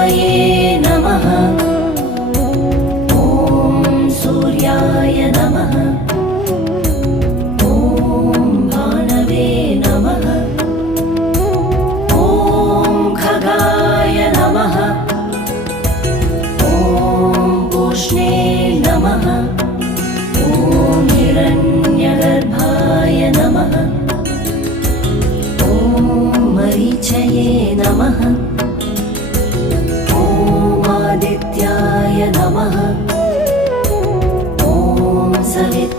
सूर्यपरमेश्वरशिवये नमः। ॐ सूर्याय नमः। ॐ भानवे नमः। ॐ खगाय नमः। ॐ पूष्णे नमः। ॐ हिरण्यगर्भाय नमः। ॐ मरीचये नमः। ॐ आदित्याय नमः। ॐ सविताय